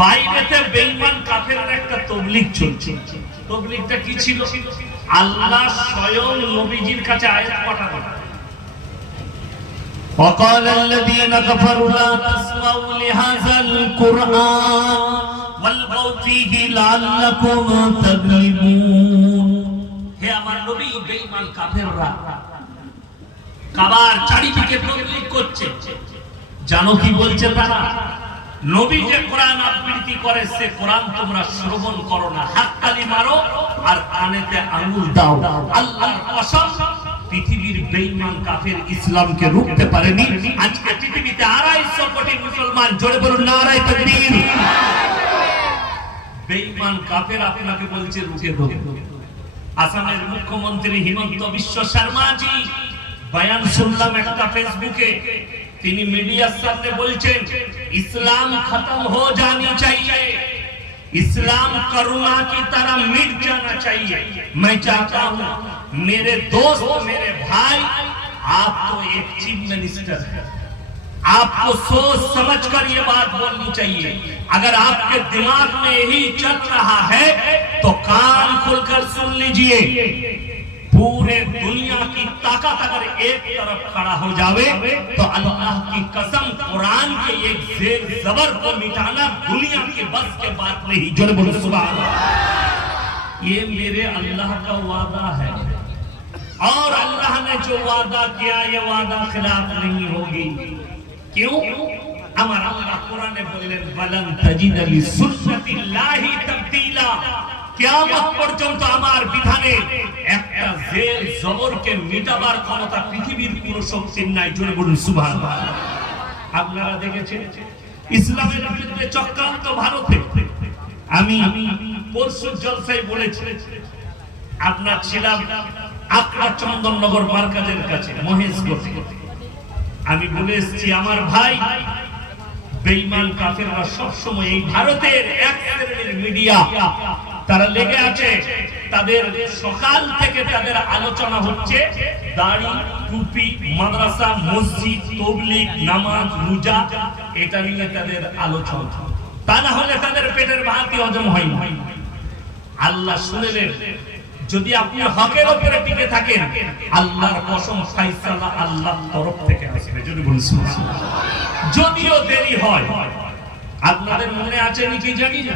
বাইরেতে বেঈমান কাফের একটা তবলিগ চলছে তবলিগটা কি ছিল আল্লাহ স্বয়ং নবীজির কাছে আয়াত পাঠাবেন وقال الذين كفروا لا تسمعوا لهذا القرآن والغوا فيه لعلكم تغلبون হে আমার নবী বেঈমান কাফেররা কাবার চারিদিকে তবলিগ করছে জানো কি বলছে তারা নবী যে কোরআন আবৃত্তি করে, সে কোরআন তোমরা শ্রবণ করো না। হাততালি মারো আর কানেতে আঙ্গুল দাও। আল্লাহর কসম, পৃথিবীর বেঈমান কাফের ইসলামকে রুখতে পারেনি। আজকে পৃথিবীতে আড়াইশো কোটি মুসলমান, জোরে বলুন নারায় তাকবীর বেঈমান কাফের আপনাকে বলছে, রুখে দেবো আসামের মুখ্যমন্ত্রী হিমন্ত বিশ্ব শর্মাজি, বয়ান শুনলাম একটা ফেসবুকে میڈیا মিডিয়ার সাথে বলছেন، ইসলাম খতম হো জানি চাইয়ে। اسلام کرونا کی طرح مٹ جانا چاہیے میں چاہتا ہوں میرے دوست میرے بھائی آپ تو ایک چیف منسٹر ہیں آپ کو سوچ سمجھ کر یہ بات بولنی چاہیے اگر آپ کے دماغ میں یہی چل رہا ہے تو کان کھل کر سن لیجیے پورے دنیا کی طاقت اگر ایک طرف کھڑا ہو جاوے، تو اللہ کی قسم قرآن کے ایک زیر زبر کو مٹانا دنیا کے بس کے بات نہیں۔ جرب سبحان یہ میرے اللہ کا وعدہ ہے۔ اور اللہ نے جو وعدہ کیا، یہ وعدہ خلاف نہیں ہوگی۔ کیوں؟ امر اللہ قرآن بولے، بلن تجید علی سنت اللہ تبدیلہ কিয়ামত পর্যন্ত আমার বিধানে একটা জের জবরকে ক্ষমতা পৃথিবীর কোন শক্তির নাই। জোরে বলুন আপনারা দেখেছেন ইসলামের বিরুদ্ধে চক্রান্ত ভারতে আমি পরশু জলসায় বলেছি, আপনার ছিলাম চন্দননগর মার্কাজের কাছে আমি বলে এসেছি, আমার ভাই, বেঈমান কাফেররা সব সময় এই ভারতের এক মিডিয়া তারা লেগে আছে। তাদের সকাল থেকে তাদের আলোচনা হচ্ছে, দাড়ি, টুপি, মাদ্রাসা, মসজিদ, তবলিগ, নামাজ, রোজা, এটা নিয়ে তাদের আলোচনা। তা না হলে তাদের পেটের ভাতি হজম হয় না। আল্লাহ শুনেলেন, যদি আপনি হকের উপরে টিকে থাকেন, আল্লাহর কসম ফাইসালা আল্লাহর তরফ থেকে আসবে। যদি সুবহানাল্লাহ। যদিও দেরি হয়, আপনাদের মনে আছে নাকি জানি না।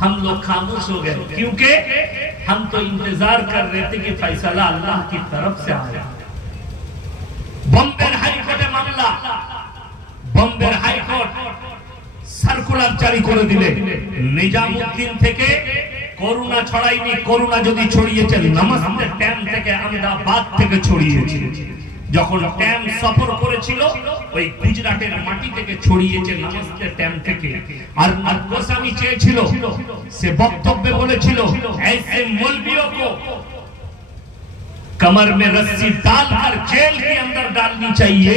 हम लोग खामोश हो गए क्योंकि हम तो इंतजार कर रहे थे कि फैसला अल्लाह की तरफ से आया बॉम्बे हाईकोर्टे मामला বম্বের হাইকোর্ট সার্কুলার জারি করে দিলে নিজামুদ্দিন থেকে করোনা ছড়াইনি করোনা যদি ছড়িয়েছে নমস্তে ট্যাম থেকে আহমেদাবাদ থেকে ছড়িয়েছে যখন ট্যাম সফর করেছিল ওই গুজরাটের মাটি থেকে ছড়িয়েছে নমস্তে ট্যাম থেকে আর গোস্বামী চেয়েছিল সে বক্তব্যে বলেছিল ऐसे मौलवियों को कमर में रस्सी डालकर जेल के अंदर डालनी चाहिए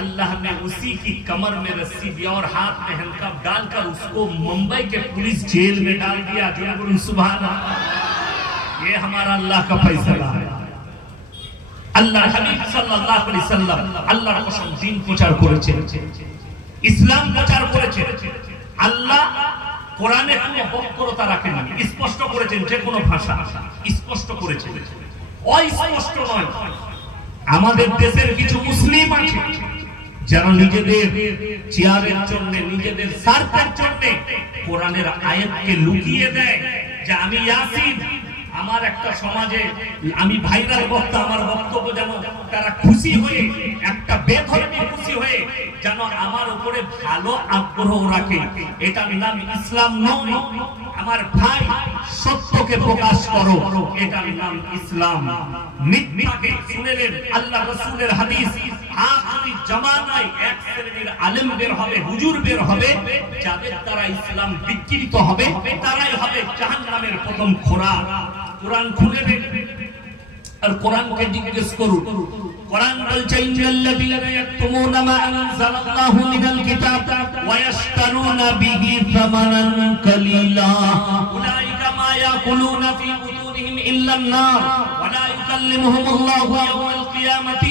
अल्लाह ने उसी की कमर में रस्सी दिया और हाथ में हैंडकफ डालकर उसको मुंबई के पुलिस जेल में डाल दिया जो बोलूं सुभान अल्लाह। ये हमारा अल्लाह का फैसला है আল্লাহ হাবিব সাল্লাল্লাহু আলাইহি সাল্লাম আল্লাহর কসম দিন প্রচার করেছেন, ইসলাম প্রচার করেছেন। আল্লাহ কোরআনে কোনো বক্রতা রাখেন স্পষ্ট করেছেন যে কোনো ভাষা স্পষ্ট করেছেন। অস্পষ্ট নয়, আমাদের দেশের কিছু মুসলিম আছে যারা নিজেদের চেয়ারের জন্য, নিজেদের স্বার্থের জন্য কোরআনের আয়াতকে লুকিয়ে দেয়, যে আমি ইয়াসিন আমার একটা সমাজে, আমি ভাইরাল বক্তা, আমার বক্তব্য যেন তারা খুশি হয়ে, একটা বেধর্মী খুশি হয়ে যেন আমার উপরে ভালো আগ্রহ রাখে। এটার নাম ইসলাম নয়। আমার ভাই সত্যকে প্রকাশ করো। এটার নাম ইসলাম। মিথ্যাকে শুনেলেন আল্লাহ রাসূলের হাদিস। জামানায় এক শ্রেণির আলেম বের হবে, হুজুর বের হবে, যাদের দ্বারা ইসলাম বিকৃত হবে, তারাই হবে জাহান্নামের প্রথম খোরাক। কোরআন খুলে দেখবেন আর কোরআনকে জিজ্ঞেস করুন কোরআন বলছে ইন্নাল্লাযীনা ইয়াকতুমুনা মা আনজালাল্লাহু মিনাল কিতাব ওয়া ইয়াশতারুনা বিহি সামানান কালীলা উলাইকা মা ইয়াকুলুনা ফি বুতুনিহিম ইল্লা আন-নার ওয়া লা ইউকাল্লিমুহুমুল্লাহু ইয়াওমাল কিয়ামাতি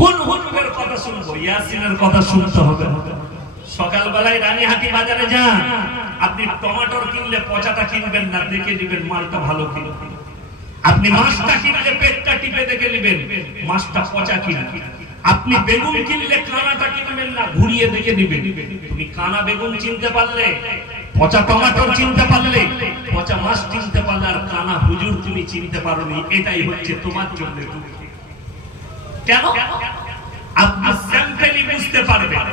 কোন হুজুরের কথা শুনব? ইয়াসিনের কথা শুনতে হবে। সকালবেলায় বাজারে যান। আপনি টমেটোর কিনলে পচাটা কিনবেন না, দেখে দিবেন মালটা ভালো আপনি মাছটা কিনলে পেটটা টিপে দেখে নেবেন, মাছটা পচা আপনি বেগুন কিনলে কানাটা কিনবেন না, ঘুরিয়ে দেখে নিবেন। তুমি কানা বেগুন চিনতে পারলে, পচা টমেটো চিনতে পারলে, পচা মাছ চিনতে পারলে, আর কানা হুজুর তুমি চিনতে পারোনি। এটাই হচ্ছে তোমার জন্য দুঃখ। কেন আপনি বুঝতে পারবেন।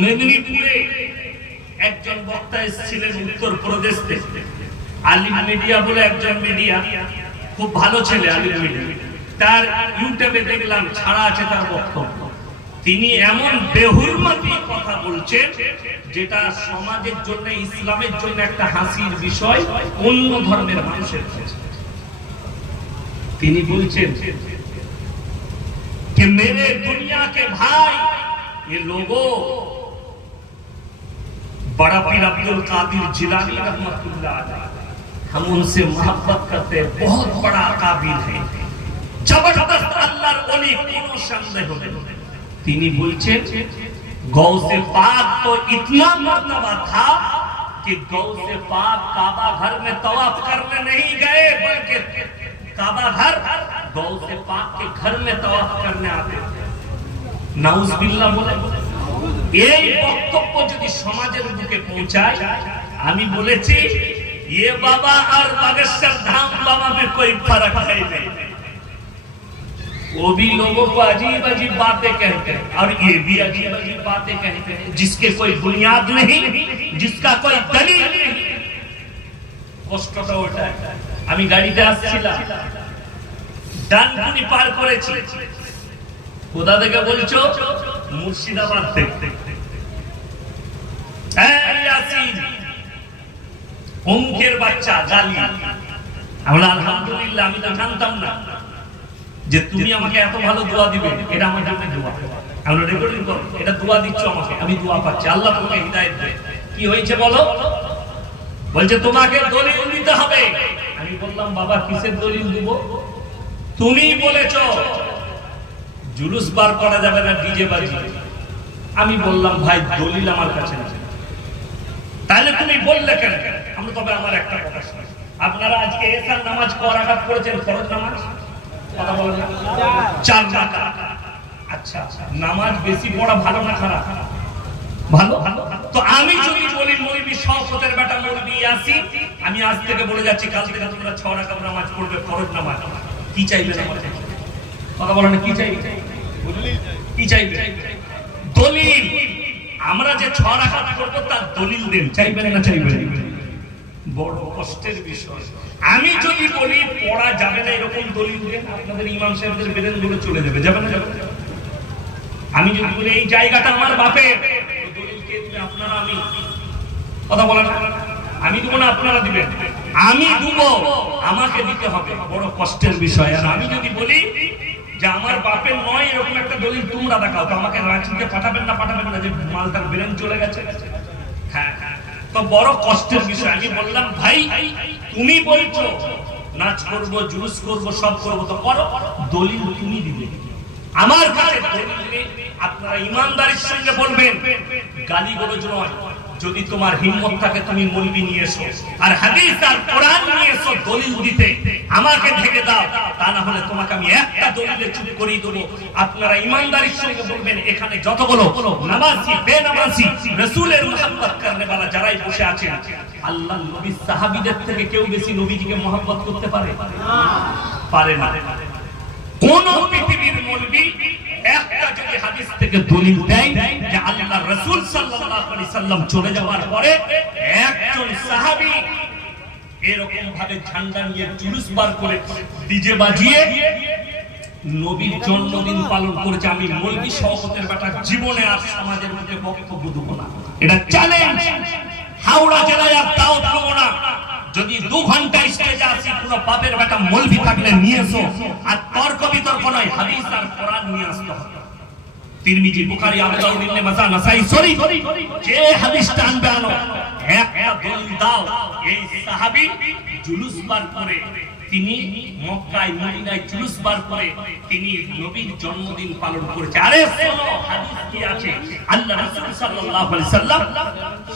মেদিনীপুরে একজন বক্তা এসেছিলেন উত্তর প্রদেশ থেকে। আলিম মিডিয়া বলে একজন মিডিয়া। খুব ভালো ছেলে আলিম মিডিয়া। তার ইউটিউবে দেখলাম, ছাড়া আছে তার বক্তব্য। তিনি এমন বেহুরমতি কথা বলছেন, যেটা সমাজের জন্য, ইসলামের জন্য একটা হাসির বিষয়, অন্য ধর্মের মানুষের তিনি বলছেন کہ میرے دنیا کے بھائی، یہ لوگوں، بڑا پیر عبد القادر رحمت اللہ ہم ان سے محبت کرتے ہیں، بہت بڑا قابل ہے জবরদস্ত আল্লাহর অলি কোনো সন্দেহ নেই তিনি বলছেন গৌসে পাক তো اتنا مرتبہ تھا کہ گو سے پاک کعبہ گھر میں طواف کرنے نہیں گئے، بلکہ काबा घर गौसे पाक के घर में तवाफ करने आते थे নাউজবিল্লাহ বলে এই বক্তব্য যদি সমাজের বুকে পৌঁছায় আমি বলেছি ये बाबा और बागेश्वर धाम बाबा में कोई फर्क है नहीं वो भी लोगों को अजीब अजीब बातें कहते हैं और ये भी अजीब अजीब बातें कहते हैं जिसके कोई बुनियाद नहीं जिसका कोई दलील नहीं কষ্টটা ওটা আমি গাড়িতে আসছিলাম। ডানকুনি পার করেছি। কোথা থেকে বলছো, মুর্শিদাবাদ থেকে। অঙ্কের বাচ্চা, গালি। আলহামদুলিল্লাহ, আমি তো জানতাম না যে তুমি আমাকে এত ভালো দোয়া দিবে। এটা আমার দোয়া। আমরা রেকর্ডিং করো। এটা দোয়া দিচ্ছ আমাকে। আমি দোয়া পাচ্ছি। আল্লাহ তোমাকে হিদায়ত দেয়। কি হয়েছে বলো? বলছে, তোমাকে দলিল দিতে হবে। আমি বললাম, বাবা, কিসের দলিল দিব? তুমি বলেছ, জুলুস বার করা যাবে না, ডিজে বাজি আমি বললাম, ভাই, দলিল আমার কাছে নেই। তাহলে তুমি বললে কেন? আমরা তবে আমার একটা কথা শুনি। আপনারা আজকে এসার নামাজ কর আঘাত করেছেন, ফরজ নামাজ? কথা বলেন চার রাকাত। আচ্ছা নামাজ বেশি পড়া ভালো না খারাপ? ভালো। আমি যদি বলি শওকতের বেটা ইয়াসিন, আমি আজ থেকে বলে যাচ্ছি, কাল থেকে তোমরা রাকাত নামাজ পড়বে, ফরজ নামাজ। কি চাইবে? কথা বলেন, কি কি চাইবে? দলিল। আমরা যে রাকাত তার দলিল দেন। চাইবেন না চাইবেন বড় কষ্টের বিষয়। আমি যদি বলি পড়া যাবে না, এরকম দলিল দেন, আপনাদের ইমাম সাহেবদের বেরেনগুলো চলে যাবে। যাবে না? যাবে আমি যদি বলি, এই জায়গাটা আমার বাপের? কথা বলেন। আমি দেবো না, আপনারা দিবেন। আমি দেবো, আমাকে দিতে হবে। বড় কষ্টের বিষয়। আর আমি যদি বলি যে আমার বাপের নয়, এরকম একটা দলিল তোমরা দেখাও, তো আমাকে রাঁচিতে পাঠাবেন না পাঠাবেন না, যে মালটার ব্রেন চলে গেছে। হ্যাঁ। তো বড় কষ্টের বিষয়। আমি বললাম, ভাই, তুমি বলছো, নাচ করব, জুলুস করব, সব করব, তো করো। দলিল তুমি দিবে। আমার কাছে দলিল নেই। আপনারা ইমানদারির সঙ্গে বলবেন গালি গলজ নয়। যদি তোমার হিম্মত থাকে তুমি মুলবি নিয়ে এসো। আর হাদিস আর কোরআন নিয়ে এসো দলিল দিতে। আমাকে ঢেকে দাও। তা না হলে তোমাকে আমি একটা দলিলে চুপ করিয়ে দেবো। আপনারা ইমানদারির সঙ্গে বলবেন এখানে যতগুলো নামাজি বেনামাজি রসুলের মোহাম্মত করনে वाला যারাই বসে আছেন আল্লাহ নবী সাহাবীদের থেকে কেউ বেশি নবীজিকে মহব্বত করতে পারে? না। পারে না। কোন পৃথিবীর মৌলবী একটা যদি হাদিস থেকে দলিল দেয় যে আল্লাহ রাসূল সাল্লাম চলে যাওয়ার পরে একজন সাহাবী এরকম ভাবে ঝান্ডা নিয়ে জুলুস বার করে ডিজে বাজিয়ে নবীর জন্মদিন পালন করেছে। আমি মৌলবী সভাপতির বেটা, জীবনে আর সমাজের মধ্যে বক্তব্য দেবো না। এটা চ্যালেঞ্জ হাওড়া জেলায় আর তাও দেবো না। যদি দু ঘণ্টা স্টেজে আসি পুরো পাপের বেটা মৌলবি থাকলে নিয়ে এসো আর তর্ক বিতর্ক নয়, হাদিস আর কোরআন নিয়ে আসতে হবে। তিরমিজি, বুখারী আবু দাউদ ইবনে মাসা নাসাই, সরি। যে হাদিসটা আনবে আনো। একটা দলিল দাও। এই সাহাবী জুলুস বার করে, তিনি মক্কায়, মদিনায় জুলুস বার করে, তিনি নবীর জন্মদিন পালন করেছে। আরে হাদিস কি আছে? আল্লাহ রাসূল সাল্লাল্লাহু আলাইহি সাল্লাম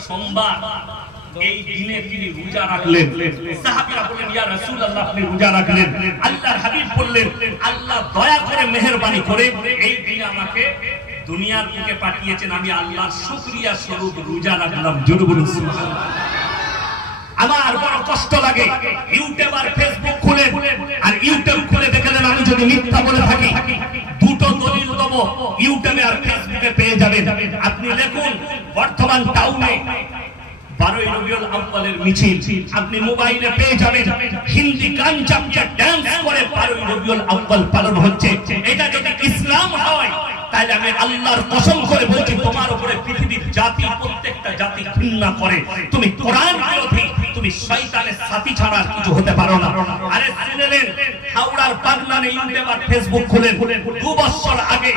সোমবার এই দিনে তিনি রোজা রাখলেন। সাহাবীরা বললেন ইয়া রাসূলুল্লাহ আপনি রোজা রাখলেন? আল্লাহর হাবিব বললেন আল্লাহ দয়া করে মেহেরবানি করে এই দিনে আমাকে দুনিয়ার বুকে পাঠিয়েছেন। আমি আল্লাহর শুকরিয়া স্বরূপ রোজা রাখলাম। জোরে বলুন সুবহানাল্লাহ। আমার বড় কষ্ট লাগে। ইউটিউব আর ফেসবুক খুলে আর ইউটিউব খুলে দেখলেন আমি যদি মিথ্যা বলে থাকি। দুটো দলিল দেবো। ইউটিউবে আর ফেসবুকে পেয়ে যাবেন। আপনি দেখুন বর্তমান টাউনে বারোই রবিউল আউয়ালের মিছিল। আপনি মোবাইলে পেয়ে যাবেন। হিন্দি গান চাপিয়ে ড্যান্স করে বারোই রবিউল আউয়াল পালন হচ্ছে। এটা যদি ইসলাম হয়, তাহলে আমি আল্লাহর কসম করে বলছি, তোমার উপরে পৃথিবীর জাতি, প্রত্যেকটা জাতি ঘৃণা করে। তুমি কোরআন বিরোধী, তুমি শয়তানের সাথী ছাড়া কিছু হতে পারো না। আরে শুনলেন, হাওড়ার পাগনানে ইউটিউব ফেসবুক খুলেন। দু বছর আগে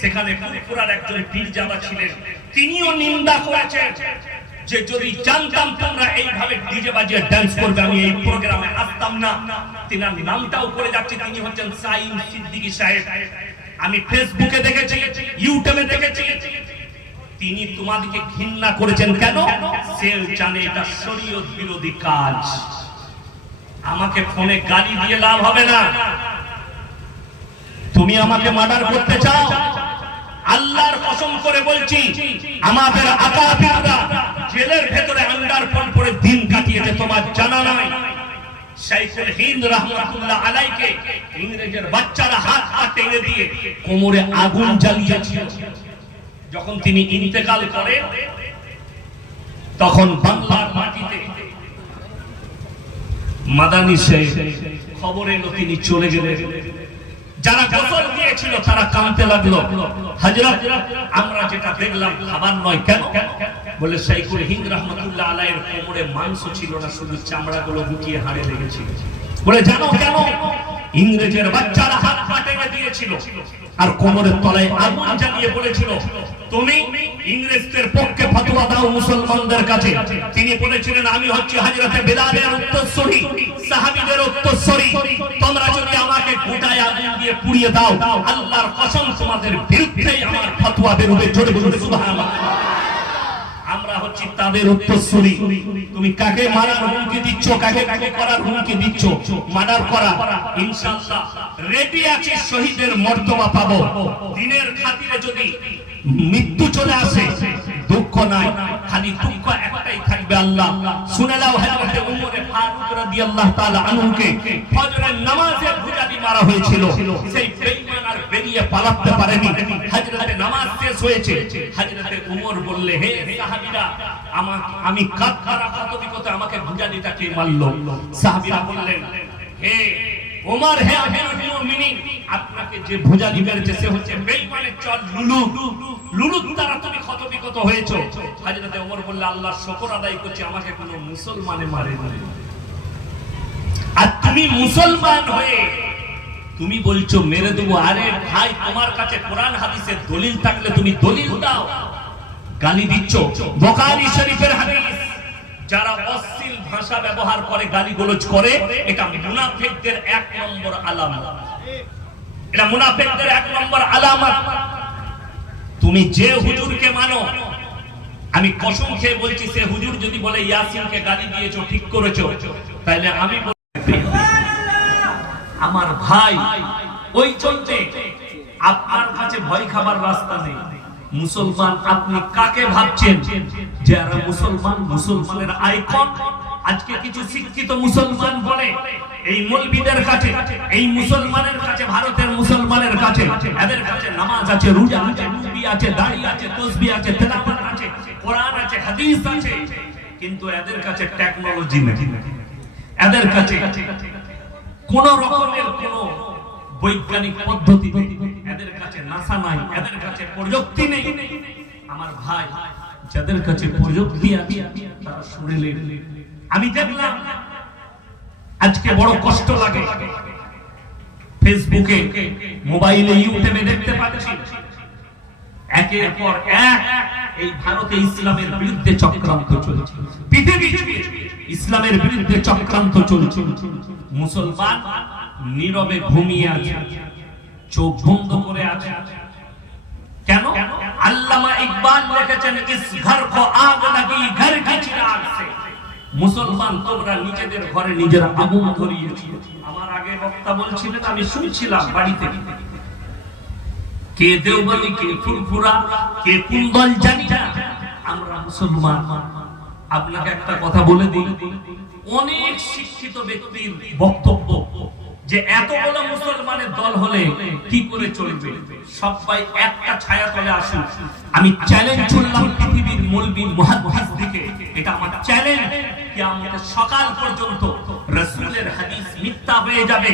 সেখানে ফুরফুরার একজন পীরজাদা ছিলেন। তিনিও নিন্দা করেছেন। যে যদি জানতাম তোমরা এইভাবে ডিজে বাজিয়ে ডান্স করবে, আমি এই প্রোগ্রামে আসতাম না। তিনার নামটাও করে যাচ্ছে, তিনি হচ্ছেন সাইন সিদ্দিকী সাহেব। আমি ফেসবুকে দেখেছি ইউটিউবে দেখেছি। তিনি তোমাদেরকে ঘৃণা করেছেন কেন? সে জানে এটা শরীয়ত বিরোধী কাজ। আমাকে ফোনে গালি দিয়ে লাভ হবে না। তুমি আমাকে মার্ডার করতে চাও? আল্লাহর কসম করে বলছি, আমাদের আকাবিররা জেলের ভেতরে আন্ডার ফোন করে দিন কাটিয়েছে, তোমার জানা নাই। মাদানি শেখ খবর এলো, তিনি চলে গেলেন। যারা গোসল দিয়েছিল, তারা কাঁদতে লাগল। হযরত আমরা যেটা দেখলাম, খাবার নয় কেন? বলে শাইখুল হিন্দ রহমাতুল্লাহ আলাইয়ের কোমরে মাংস ছিল না, শুধু চামড়াগুলো গুটিয়ে হাড়ে লেগেছিল। বলে, জানো কেন? ইংরেজের বাচ্চারা হাত পা টেনে দিয়েছিল আর কোমরের তলায় আগুন জ্বালিয়ে বলেছিল, তুমি ইংরেজদের পক্ষে ফতোয়া দাও মুসলমানদের কাছে। তিনি বলেছিলেন, আমি হচ্ছে হযরতে বেলালের উত্তরসূরি, সাহাবীদের উত্তরসূরি। তোমরা যদি আমাকে গোটায় আগুন দিয়ে পুড়িয়ে দাও, আল্লাহর কসম তোমাদের বিরুদ্ধে আমার ফতোয়া বেরোবে। জোরে বলুন, সুবহানাল্লাহ। আমরা হচ্ছি তাদের উত্তরসূরি। তুমি কাকে মারার হুমকি দিচ্ছ, কাকে কাকে করার হুমকি দিচ্ছ, মার্ডার করা, ইনশাআল্লাহ রেডি আছে, শহীদের মর্তবা পাবো। দিনের খাতিরে যদি মৃত্যু চলে আসে, দুঃখ নাই, খালি দুঃখ একটাই থাকবে আল্লাহ। শুনে নাও, হযরত উমর ফারুক রাদিয়াল্লাহু তাআলা আনহুকে ফজরের নামাজে ভুজালি মারা হয়েছিল। সেই বেঈমান আর বেরিয়ে পালাতে পারেনি। হযরতে নামাজ শেষ হয়েছে। হযরতে উমর বললে, হে সাহাবীরা আমার আমি কাদ করা কতবিকতে আমাকে ভুজালিটা কে মারলো? সাহাবীরা বললেন, হে ওমর হে আমিরুল মুমিনিন, আপনাকে যে ভুজালি মেরেছে সে হচ্ছে বেঈমানের চল লুলু। লুলু দ্বারা তুমি ক্ষতবিক্ষত হয়েছো। হযরতে ওমর বললে, আল্লাহ শুকর আদায় করছি, আমাকে কোনো মুসলমানে মারে আর তুমি মুসলমান হয়ে তুমি বলছো, মেরে দেবো। আরে ভাই, তোমার কাছে কোরআন, হাদিসের দলিল থাকলে তুমি দলিল দাও। গালি দিচ্ছ। বুখারী শরীফের হাদিস, যারা অশ্লীল ভাষা ব্যবহার করে, গালিগালাজ করে, এটা মুনাফিকদের এক নম্বর আলামত। এটা মুনাফিকদের এক নম্বর আলামত। তুমি যে হুজুরকে মানো, আমি কসম খেয়ে বলছি, সে হুজুর যদি বলে, ইয়াসিনকে গালি দিয়েছ, ঠিক করেছ তাহলে আমি আমার ভাই, ওই চলতে আপনার কাছে ভয় খাবার রাস্তা নেই। মুসলমান, আপনি কাকে ভাবছেন? যারা মুসলমান, মুসলমানের আইকন? আজকে কিছু শিক্ষিত মুসলমান বলে, এই মৌলবীদের কাছে, এই মুসলমানের কাছে, ভারতের মুসলমানের কাছে, এদের কাছে নামাজ আছে, রোজা আছে টুপি আছে, দাড়ি আছে, তসবি আছে তেলাওয়াত আছে, কোরআন আছে, হাদিস আছে, কিন্তু এদের কাছে টেকনোলজি নেই। এদের কাছে কোন রকমের কোন বৈজ্ঞানিক পদ্ধতি এদের কাছে নাসা নাই, এদের কাছে প্রযুক্তি নেই। আমার ভাই, যাদের কাছে প্রযুক্তি আছে, তারা শুনেলেন আমি দেখলাম, আজকে বড় কষ্ট লাগে। ফেসবুকে, মোবাইলে, ইউটিউবে দেখতে পাচ্ছি। একের পর এক এই ভারতে ইসলামের বিরুদ্ধে চক্রান্ত চলছে। ইসলামের বিরুদ্ধে চক্রান্ত চলছে। মুসলমান নীরবে ঘুমিয়ে আছে, চোখ বন্ধ করে আছে। কেন? আল্লামা ইকবাল লিখেছেন, ইস ঘর কো আগ লাগি, ঘর কি চিরাগ সে। মুসলমান তোমরা নিজেদের ঘরে নিজের আগুন ধরিয়েছি। আমার আগে বক্তা বলছিলেন, আমি শুনছিলাম বাড়িতে। কে দেওবন্দি, কে ফুরফুরা, কে কুন্দল জানি না। আমরা মুসলমান। আপনাকে একটা কথা বলে দিই। অনেক শিক্ষিত ব্যক্তির বক্তব্য যে এতগুলো মুসলমানের দল হলে কি করে চলবে? সবাই একটা ছায়া তলে আসুন আমি চ্যালেঞ্জ করলাম পৃথিবীর মৌলবী মুহাদ্দিস দিকে। এটা আমার চ্যালেঞ্জ কিয়ামতের সকাল পর্যন্ত রাসূলের হাদিস মিথ্যা হয়ে যাবে।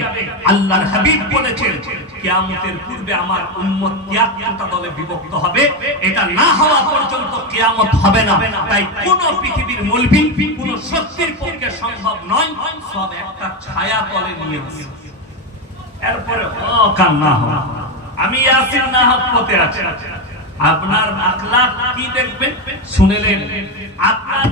আল্লাহর হাবিব বলেছেন কিয়ামতের পূর্বে আমার উম্মত 73টা দলে বিভক্ত হবে। এটা না হওয়া পর্যন্ত কিয়ামত হবে না। তাই কোন পৃথিবীর মৌলবী কোন শক্তির পক্ষে সম্ভব নয়, সব একটা ছায়া তলে নিয়ে এরপরে হক না হক। আমি ইয়াসিন না হক পথে আছি। আপনার আখলাক কি দেখবেন? শুনেলেন, আপনার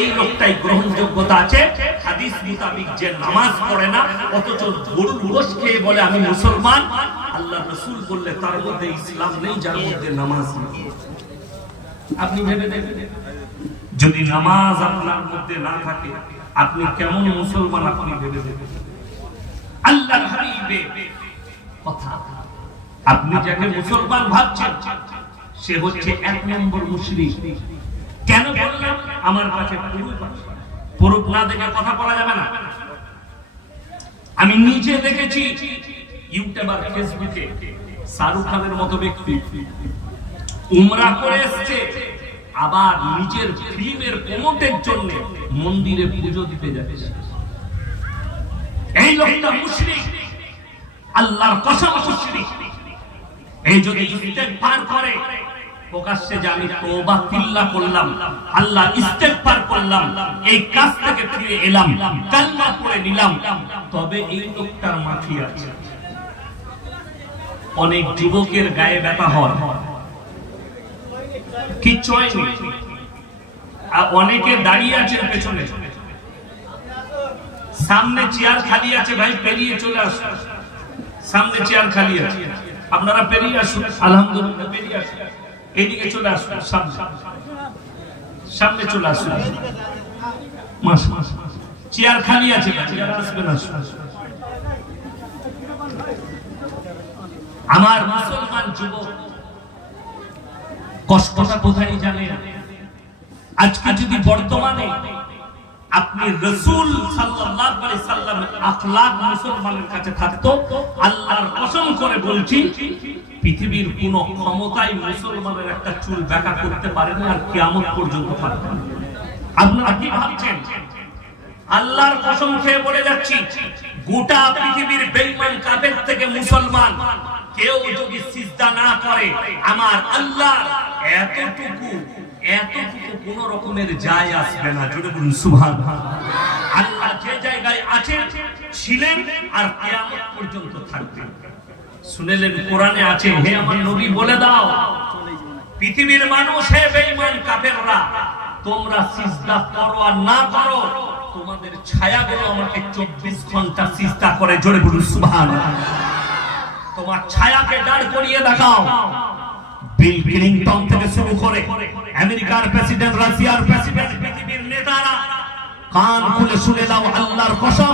এই লোকটাই গ্রহণযোগ্যতা আছে। হাদিস মোতাবিক যে নামাজ পড়ে না, অথচ গরুর গোশ খেয়ে বলে, আমি মুসলমান। আল্লাহ রসুল বললে, তার মধ্যে ইসলাম নেই, যার মধ্যে নামাজ নেই। আপনি ভেবে দেখবেন যদি নামাজ আপনার মধ্যে না থাকে, আপনি কেমন মুসলমান আপনি ভেবে দেখবেন আল্লাহ হাবিবে কথা। আপনি যাকে মুসলমান ভাবছেন, সে হচ্ছে এক নম্বর মুশরিক। কেন বললাম? আমার কাছে পুরুষ না দেখে কথা বলা যাবে না। আমি নিজে দেখেছি ইউটিউবার ফেসবুকে শাহরুখ খানের মতো ব্যক্তি উমরা করে এসছে, আবার নিজের ফিল্মের প্রমোটের জন্য মন্দিরে পুজো দিতে যাচ্ছে। এই লোকটা মুশরিক, আল্লাহর কসম মুশরিক। এই যদি ইস্তেগফার করে প্রকাশ্যে যে আমি তওবা তিল্লা করলাম, আল্লাহ ইস্তেগফার করলাম, এই কাজ থেকে ফিরে এলাম কালমা পড়ে নিলাম, তবে এই লোকটার মাফি আছে। অনেক যুবকের গায়ে ব্যথা হয়। আর অনেকে দাঁড়িয়ে পেছনে। সামনে চেয়ার খালি আছে, ভাই, পেরিয়ে চলে আসুন সামনে চেয়ার খালি আছে। আপনারা পেরিয়ে আসুন। আলহামদুলিল্লাহ, পেরিয়ে আসুন। এইদিকে চলে সামনে। সামনে চলে মাস মাস। চেয়ার খালি আছে ভাই, যারা আসবেন আমার মুসলমান যুবক কষ্টটা কোথায় জানে আজকে যদি বর্তমানে আপনি রসুল মুসলমানের কাছে থাকতো, আল্লাহর কসম করে বলছি, পৃথিবীর কোন ক্ষমতায় মুসলমানের একটা চুল ব্যাকা করতে পারে না আর কিয়ামত পর্যন্ত পারবে আপনারা কি ভাবছেন? আল্লাহর কসম খেয়ে বলে যাচ্ছি, গোটা পৃথিবীর বেঈমান কাফের থেকে মুসলমান, কেউ যদি সিজদা না করে, আমার আল্লাহ এতটুকু এতটুকু কোন রকমের যায় আসবে না। জোরে বলুন সুবহান আল্লাহ যে জায়গায় আছেন, ছিলেন আর কিয়ামত পর্যন্ত থাকবেন শুনেলেন, কোরআনে আছে, হে আমার নবী, বলে দাও, পৃথিবীর মানুষ হে বেঈমান কাফেররা, তোমরা সিজদা করো আর না করো, তোমাদের ছায়াগুলো আমাকে 24 ঘণ্টা সিজদা করে। জোরে বলুন, সুবহানাল্লাহ। তোমার ছায়াকে দাঁড় করিয়ে দেখাও। বিল ক্লিনটন থেকে শুরু করে আমেরিকার প্রেসিডেন্ট, রাশিয়ার প্রেসিডেন্ট, পৃথিবীর নেতারা কান খুলে শুনে নাও আল্লাহর কসম।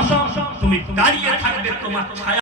তুমি দাঁড়িয়ে থাকবে তোমার ছায়া